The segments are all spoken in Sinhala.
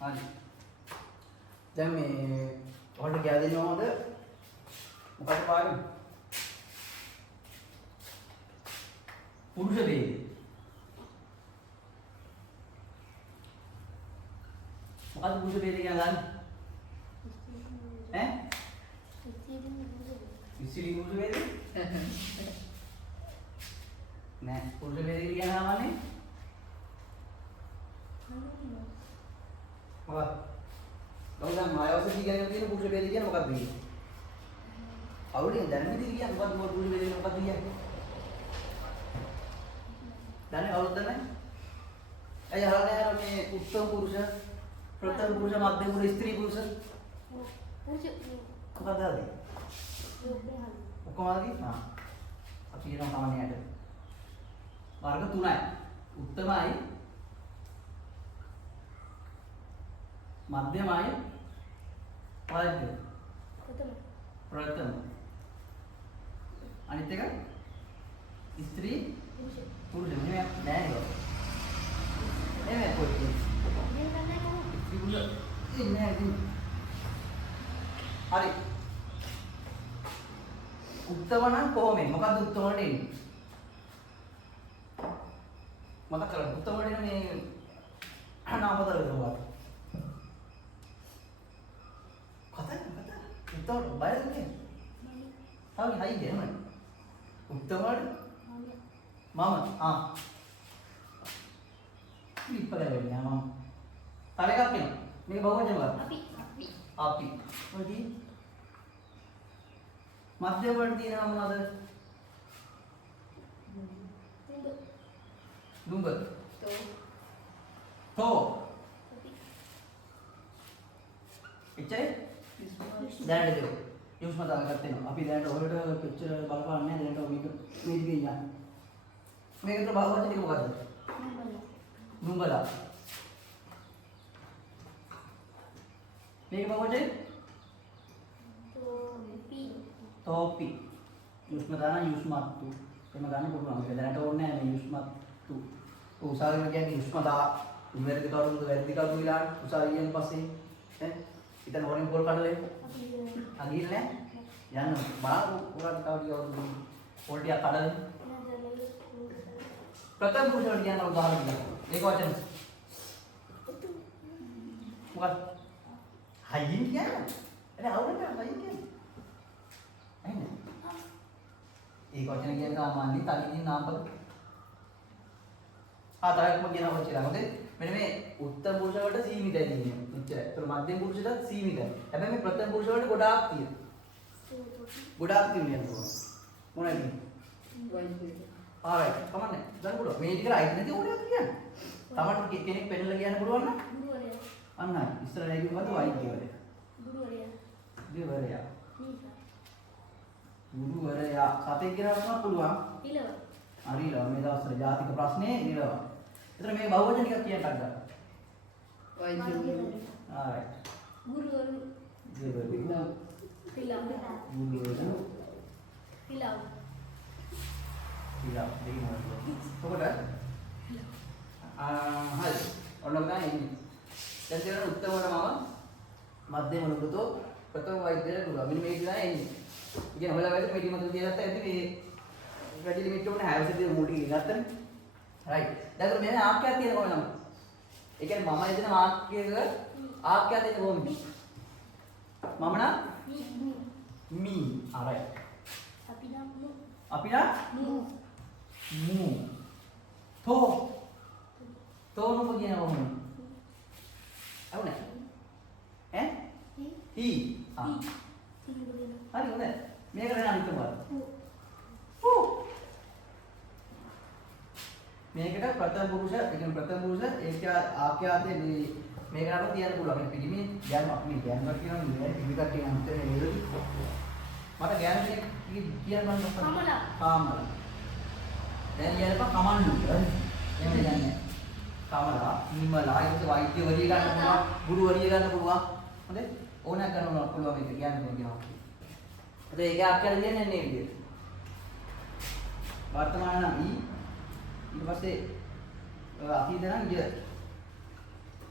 හරි. දැන් මේ ඔයාලට කියලා දෙන්න ඕනද? මොකද පාරේ? පුරුෂ වේගය. මොකද පුරුෂ වේගය කියන්නේ? ඈ? ඉස්සිලි පුරුෂ වේගය? නෑ පුරුෂ වේගය කියනවානේ. මොකක්ද? ගෞතම මායවසී කියන්නේ තියෙන පුරුෂ වේගය කියන්නේ මොකක්ද කියන්නේ? අවුලෙන් දැනෙන්නේ කියන්නේ මොකක්ද පුරුෂ වේගය මොකක්ද කියන්නේ? දැනේ කවුරුද දන්නේ? අය අහන්නේ අර මේ උත්තම පුරුෂ, ප්‍රථම පුරුෂ, මධ්‍යම පුරුෂ, ස්ත්‍රී පුරුෂ. පුරුෂ මොකක්ද ආදී? ඔක්කොම ආදී? හා. අපි කියනවා සාමාන්‍යයට. වර්ග තුනයි. උත්තමයි, මධ්‍යමයි, මධ්‍යම. ප්‍රථම. අනිත් එක ස්ත්‍රී පුරුෂ නෙමෙයි නෑ නේද? නෙමෙයි පොඩි. පුරුෂ නෑ ඉතින්. හරි. උත්තම නම් කොහොමද? මොකද්ද උත්තම වලට එන්නේ? මතක කරගන්න. උත්තම වලට එන්නේ මේ නාමපද වලට. උත්තම බයද නේ? හරි හයිද එහෙමයි. උත්තම වලට මම ඉපදලා වෙන්නේ මම. තව එකක් එනවා. මේක බහුවචන වල. අපි. මොකද? මධ්‍යම වලට තියෙනවා මොනවද? දුඹ. තෝ. එච්චරයි? දැනට දෙමු. යොස්මතාව ගන්නවා. අපි දැනට ඔයාලට පිටචර බලපාන්නේ නැහැ. දැනට මේක මේ දිගේ යන්න. මේකට බහුවචන ටික මොකද්ද? දුඹලා. මේක බහුවචන? තෝපි. යොස්මතාන යොස්මත්තු. එම ගන්න පුළුවන්. ඒක දැනට ඕනේ නැහැ මේ යොස්මත්තු. උසාවිය කියන්නේ යොස්මතා. ඉමෙරික කවුරුද වැරදි කවුරු විලාන උසාවියෙන් පස්සේ ඈ ඉතින් ඕනෙන් බෝල් කඩලා අගින්න යන්න බලන්න උරාට කවුරු කවුරුද බෝල් ටික කඩලා ප්‍රථම පුරුෂ වල කියන උදාහරණ දෙන්න ඒක වචන මොකක්ද හයින් කියන්නේ එනේ අවුරුද්ද හයින් කියන්නේ එහෙනම් ඒක වචන කියන්නේ සාමාන්‍යයෙන් තනින් නාමපද තායකම කියන වචන මොකද මෙන්න මේ උත්තර පුරුෂ වලට සීමිතයි තියෙන්නේ. මෙච්චරයි. ඒතර මධ්‍යම පුරුෂයට සීමිතයි. හැබැයි මේ ප්‍රථම පුරුෂ වලට ගොඩාක් තියෙනවා. ගොඩාක් තියෙනවා. මොනවද? ආරයි. කමන්නේ. දැන් පුළුවන්. මේ ටික රයිට් නැති ඕනෑද කියන්නේ? තමන්ට කෙනෙක් පෙන්නලා කියන්න පුළුවන් නම්? ගුරුවරයා. අන්න හරි. ඉස්සරහට කිව්වද වෛද්‍යවරයා? ගුරුවරයා. දෙවරයා. ගුරුවරයා. සතෙක් කියනවා පුළුවන්. ඉලව. හරි ඉලව. මේ දවස්වල ජාතික ප්‍රශ්නේ ඉලව. එතන මේ බහුවචන ටිකක් කියන්න ගන්න. වෛද්‍යවරු. ආයි. ගුරුවරු. දෙවරු. පිළව. ගුරුවරු. පිළව. පිළව. දෙකම හරි. හරි. ඔන්න ගන්න එන්නේ. දැන් දෙන උත්තමවල මම මධ්‍යම නුගතෝ ප්‍රථම වෛද්‍යවරු ගුරුවා. මෙන්න මේක තමයි එන්නේ. ඉතින් ඔයාලා වැඩි මෙඩි මතක තියලා ගත්තා ඇති මේ වැඩි ලිමිට් ඕනේ 60 මුටි ගත්තනේ. රයිට්. දැන් මෙන්න ආක්‍යයක් තියෙන කොහොමද? ඒ කියන්නේ මම එදින වාක්‍යයක ආක්‍යයක් දෙන්න කොහොමද? මම නම් මී. ආරයි. අපි නම් මු. තෝ. තෝ නෝ කියන කොහොමද? අවුනේ. ඈ? හි. හරි හොඳයි. මේක දැන් අනිත් බලන්න. මේකට ප්‍රථම පුරුෂ කියන ප්‍රථම පුරුෂ ඒක ආඛ්‍යාතේ මේක නම තියන්න පුළුවන්. මේ පිළිමේ දැන් අපි ගෑනුවක් කියනවා නේ පිළිකක් කියන අන්තයේ නේද? මට ගෑනු කෙනෙක් කියන්න බෑ. කාමලා. දැන් කියනපා කමන්නු. එහෙම දෙන්නේ. කාමලා, නිමලා, ඒක වෛද්‍යවරිය ගන්න පුළුවන්, ගුරුවරිය ගන්න පුළුවන්. හොඳේ? ඕනක් ගන්න පුළුවන් මේක කියන්නේ කියනවා. ඒක ආඛ්‍යාත දෙන්නේ නේ විදියට. වර්තමාන නම් ඊට පස්සේ අතීත නම්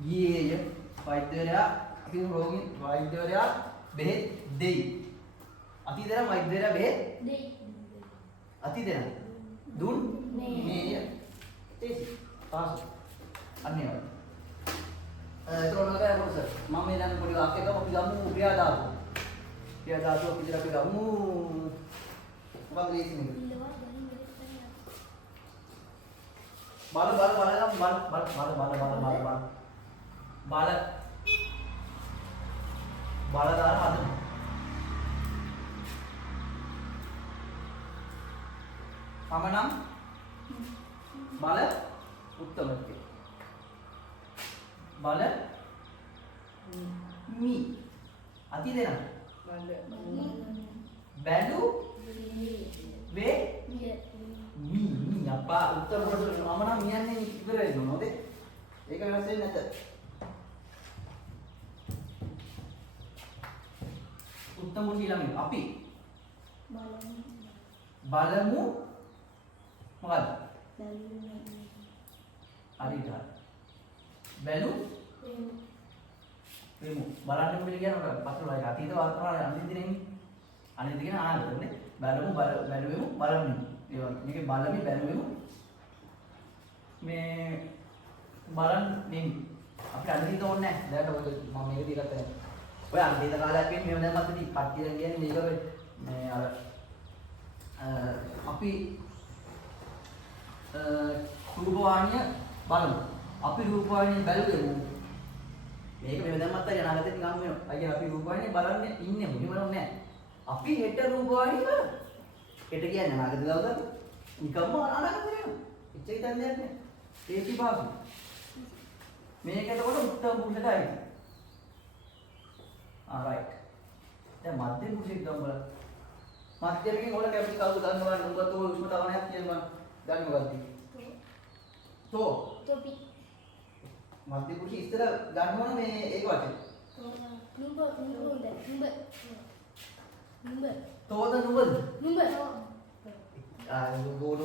ගියේය වෛද්‍යවරයා අපි රෝගී වෛද්‍යවරයා බෙහෙත් දෙයි. අතීතේන වෛද්‍යවරයා බෙහෙත් දෙයි. අතීතේන දුන්නේ. තේසි. පාස්. අන්නේ වගේ. එතකොට මොකද කරන්නේ? මම මේ දැන් පොඩි වාක්‍යයක් අපි ගමු ක්‍රියාදාතු. ක්‍රියාදාතු අපි ඉතින් අපි ගමු. මොකක්ද ලේසිනේ? බල දාලා හදන්න. සමනම් බල උත්තමත්වය. බල මි අති දෙනා බැලු වේ මි අප්පා උත්තර කොටස මම නම් කියන්නේ ඉවර වෙනවා නේද? ඒක වෙනස් වෙන්නේ නැත. උත්තම ඊළඟ අපි බලමු මොකද්ද? හරියට. බැලු වෙමු. බලන්න කොහෙද කියන්නේ පස්සේ වයි අතීත වර්තමාන අනිද්දිනේ. අනිද්ද කියන අනාගතනේ. බලමු බැලුවෙමු බලමු. ඒ වගේ. මේකේ බලමි බැලුවෙමු. මේ බලන්න නෙමි. අපිට අනිද්ද ඕනේ නැහැ. දැන් ඔය මම මේක දීලා තමයි. ඔය අනිද්ද කාලයක් වෙන්නේ මේව දැන් මතදී කට්ටිය කියන්නේ මේක මේ අර අපි රූපවාහිනිය බලමු. අපි රූපවාහිනිය බැලුවෙමු. මේක මෙහෙම දැම්මත් අය අනාගතේ නිකන් වෙනවා. අයියා අපි රූපවාහිනිය බලන්නේ ඉන්නේ මොකද නැහැ. අපි හෙට රූපවාහිනිය බලමු. හෙට කියන්නේ අනාගත දවසට නිකම්ම අනාගත වෙනවා. එච්චර හිතන්නේ නැහැ. ඒකි බාසු. මේක එතකොට උත්තම පුරුෂට අයිති. රයිට්. දැන් මධ්‍යම පුරුෂයෙක් ගමු බලන්න. මධ්‍යමකින් ඕන කැමති කවුද ගන්නවා නම් උඹත් ඔය උෂ්ණතාවනයක් කියනවා. ගන්න මොකද්ද? තෝපි. මධ්‍ය පුරුෂ ඉස්සර ගන්න ඕන මේ ඒක වචනේ. නුඹ. තෝද නුඹද?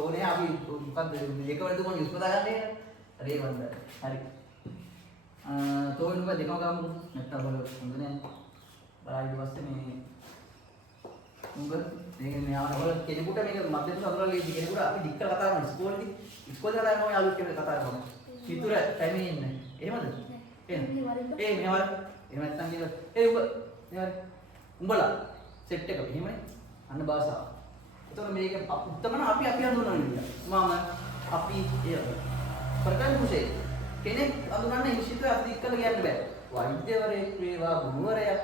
ඕනේ අපි මොකද්ද ඒක වලද මොන ඉස්පදා ගන්න එක? හරි වන්ද. හරි. තෝ නුඹ දෙකම ගමු. නැත්තම් බල හොඳ නෑ. බලයිද පස්සේ මේ නුඹ මේක මෙයාවල කෙනෙකුට මේක මධ්‍ය පුරුෂ අඳුරලා ඉන්නේ කෙනෙකුට අපි ඩික් කරලා කතා කරනවා ඉස්කෝලේදී. ඉස්කෝලේ කතා කරනවා යාළුවෙක් කෙනෙක් කතා කරනවා. පිටුර පැමිණෙන්නේ. එහෙමද? එහෙනම්. මෙහෙවල්. එහෙම නැත්නම් කියල උඹ මෙහෙවල්. උඹලා සෙට් එක එහෙමනේ. අන්න භාෂාව. එතකොට මේක උත්තමන අපි හඳුනනවා. මම අපි ප්‍රකල්ප පුරුෂයෙක්. කෙනෙක් හඳුනන්න ඉංග්‍රීසියට අපි ඩික් කරලා කියන්න බෑ. වෛද්‍යවරයෙක් වේවා ගුරුවරයා.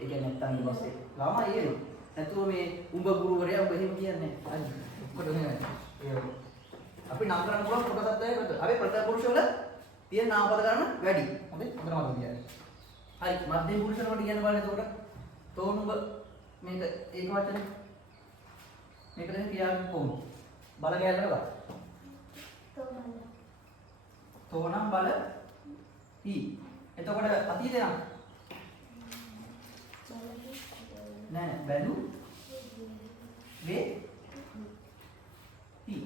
ඒ කියන්නේ නැත්නම් ඊට පස්සේ ළමයි එනවා. නැතුව මේ උඹ ගුරුවරයා උඹ එහෙම කියන්නේ නැහැ. හරි. ඔක්කොම එහෙමයි. අපි නම් කරන්න පුළුවන් කොටසක් තමයි මේක. අපි ප්‍රථම පුරුෂ වල තියෙන නාමපද ගන්න වැඩි. හොඳයි. හොඳට මතක තියාගන්න. හරි. මධ්‍යම පුරුෂ වලට කියන්න බලන්න එතකොට. තෝනුඹ මේක ඒක වචනේ. මේක දැන් ක්‍රියාත්මක කොහොමද? බල ගැලන එක. තෝනම් බල හි. එතකොට අතීතේ නම් නෑ බැලු වේ හි.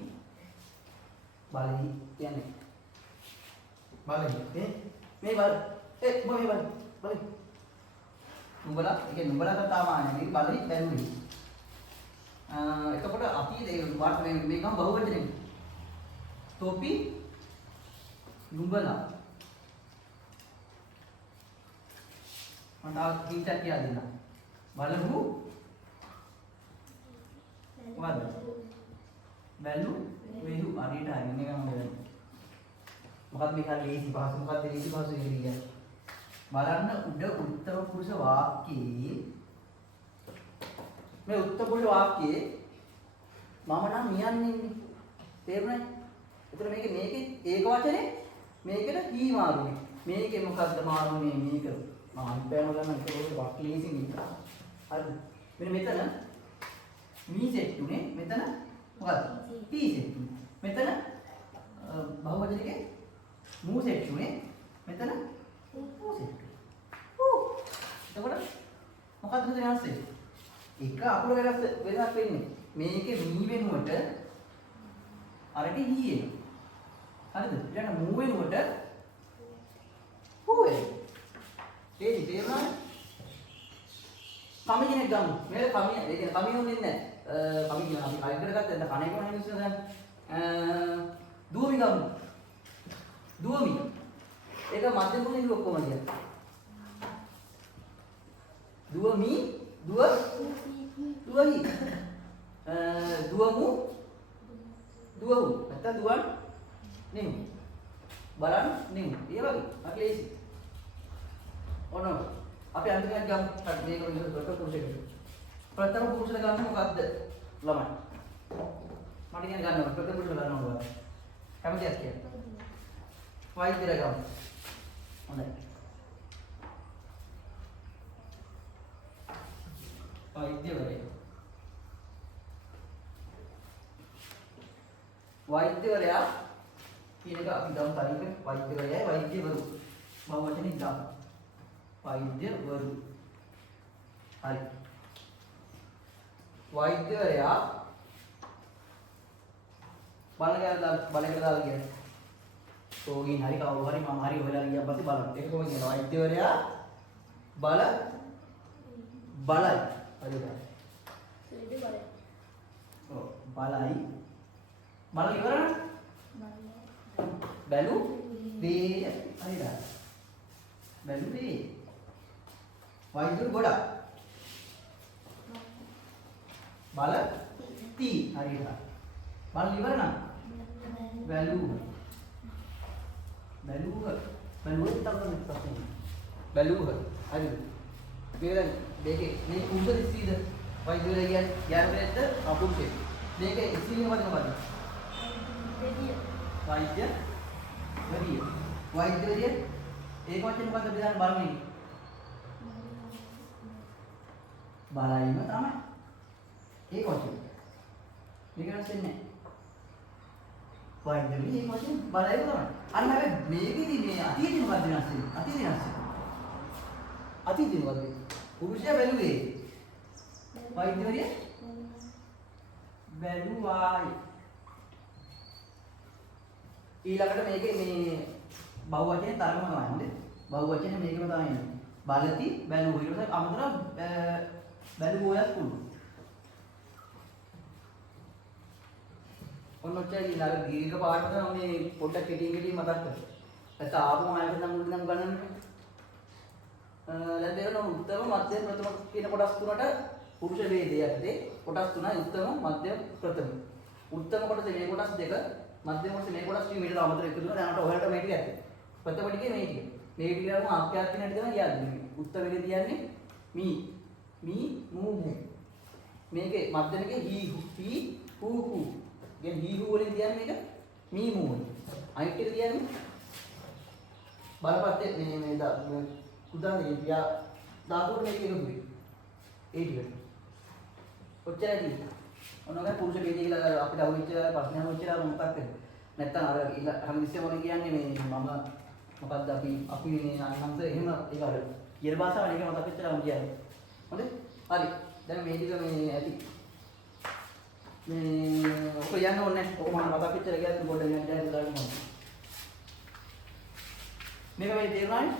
බලයි කියන්නේ බලයි මේ බල මොකේ බලයි නුඹලා ඒ කියන්නේ නුඹලා කතාමානේ මේ බලයි බැලුවේ එතකොට අතීතේ වාට මේකම බහුවචනේ තොපි නුඹලා මම තව කිංචක් කියලා දෙන්නම් බලමු මොකද්ද බැලු වේහු හරියට හරියන්නේ ගමන් බලන්න මොකක්ද මේක ලේසි පහසු මොකක්ද ලේසි පහසු කියන්නේ බලන්න උඩ උත්තර පුරුෂ වාක්‍යයේ මේ උත්තර පුරුෂ වාක්‍යයේ මම නම් කියන්නේ තේරුණාද? ඒතර මේකේ ඒක වචනේ මේකට හී මාරුනේ මේකේ මොකද්ද මාරුනේ මේක මම අන්පෑන ගන්න ඒක වක් ලේසි නේ හරි මෙන්න මෙතන මී සෙට් උනේ මෙතන මොකද්ද ටී සෙට් උනේ මෙතන බහුවචනයේ මූ සෙට් උනේ මෙතන ඌ සෙට් එතකොට මොකද්ද මෙතන වෙනස් වෙන්නේ එක අකුර වෙනස් වෙන්නේ මේකේ මී වෙනුවට අරගේ හී එනවා හරිද ඊට මූ වෙනුවට ඌ එනවා තේරි තේරුණාද? කමි කෙනෙක් ගමු. මේක කමිය ඒ කියන්නේ කමිය උන්නේ නැහැ. කමි කියන අපි කලින් කරගත්ත දැන් කණ එකම නෙමෙයි දැන්. දුවමි ගමු. දුවමි. ඒක මධ්‍යම පුරුෂ ඉඳි ඔක්කොම කියන්නේ. දුවමි දුවහි. දුවමු දුවහු. නැත්නම් දුවන් නෙමු. බලන්න නෙමු. ඒ වගේ. අපි ලේසි. ඔන්න අපි අන්තිමට ගමු. මේක විදිහට පුරුෂයෙක්. ප්‍රථම පුරුෂය ගන්න මොකද්ද? ළමයි. මට කියන ගන්නවා. ප්‍රථම පුරුෂය ගන්නවා ඔයාලා. කැමතිද කියලා? වෛද්‍යර ගමු. හොඳයි. වෛද්‍යවරයා කියන එක අපි ගමු කලින් වෛද්‍යවරයයි වෛද්‍යවරු. මම වචනේ දාමු. වෛද්‍යවරු. හරි. වෛද්‍යවරයා බලකට දාලා කියන්නේ. රෝගීන් හරි කවුරු හරි මම හරි ඔයලා ගියා පස්සේ බලන්න. ඒක කොහොමද කියන්නේ? වෛද්‍යවරයා බලයි. හරිද? ඔව් බලයි. බලලා ඉවරනේ. බැලු වේ හරිද? බැලු වේ. වෛද්‍යවරු ගොඩක්. බල ති හරිද? බලලා ඉවර නම් බැලුව. බැලුව තමයි ප්‍රශ්නේ. බැලුව. හරිද? මේක දෙකේ මේ පුරුෂ දිස්සිද වෛද්‍යවරයා කියන්නේ යාරකෙද්ද අපුරුෂේ. මේක ඉස්සිලිම මොකද? වෛද්‍යවරිය ඒක වචනේ මොකද්ද අපි දාන්න බලන්නේ? බලයිම තමයි. ඒක වචනේ. මේක නැසෙන්නේ නැහැ. වෛද්‍යවරිය ඒක වචනේ බලයිම තමයි. අන්න හැබැයි මේකෙදි මේ අතීතේ මොකද්ද නැසෙන්නේ? අතීතේ මොකද්ද? පුරුෂයා බැලුවේ. වෛද්‍යවරිය බැලුවායි. ඊළඟට මේකේ මේ බහුවචනේ තරම තමයි නේද? බහුවචනේ මේකම තමයි එන්නේ. බලති බැලුවෝ. ඊට පස්සේ අමතර බැලුවෝයක් පුළුවන්. ඔන්න ඔච්චරයි ඊළඟ දීර්ඝ පාඩම තමයි මේ පොඩ්ඩක් කෙටි මතක් කරගන්න. නැත්නම් ආපුම ආයෙත් නම් මුලින්ම ගණන් දැන් දෙරන උත්තම මධ්‍යම ප්‍රථම කියන කොටස් තුනට පුරුෂ වේදය යටතේ කොටස් තුනයි උත්තම මධ්‍යම ප්‍රථම. උත්තම කොටසේ මේ කොටස් දෙක මධ්‍යම කොටසේ මේ කොටස් ටික මෙතන අමතර එකතු කරලා දැනට ඔයාලට මේ ටික ඇත්තේ. ප්‍රථම ටිකේ මේ ටික. මේ ටික ගාම ආඛ්‍යාත කියන හැටි තමයි කියන්නේ. උත්තම එකේ කියන්නේ මී මූ මේකේ මධ්‍යමකේ හි හූ කියන්නේ හි හූ වලින් කියන්නේ මේක මී මූ වලින්. අනිත් ටික කියන්නේ බලපත්තේ මේ උදාහරණයක් යා ධාතුවට මේක එකතු වෙයි. ඒ ටිකට. ඔච්චරයි. ඔන්නෝගේ පුරුෂ වේදී කියලා අපිට අහුවෙච්ච ප්‍රශ්න අහුවෙච්චලා මොකක්ද කරන්නේ? නැත්තම් අර හැමතිස්සෙම මොන කියන්නේ මේ මම මොකද්ද අපි මේ අනන්ත එහෙම ඒක අර කියන භාෂාවල ඒක මතක් වෙච්චලා මම කියන්නේ. හොඳයි? හරි. දැන් මේ ටික මේ ඇති. මේ ඔක යන්න ඕනේ නැහැ. ඔක මම මතක් වෙච්චලා කියලා පොඩ්ඩක් යන්න දාන්න ඕනේ. මේක මේ තේරුණානේ?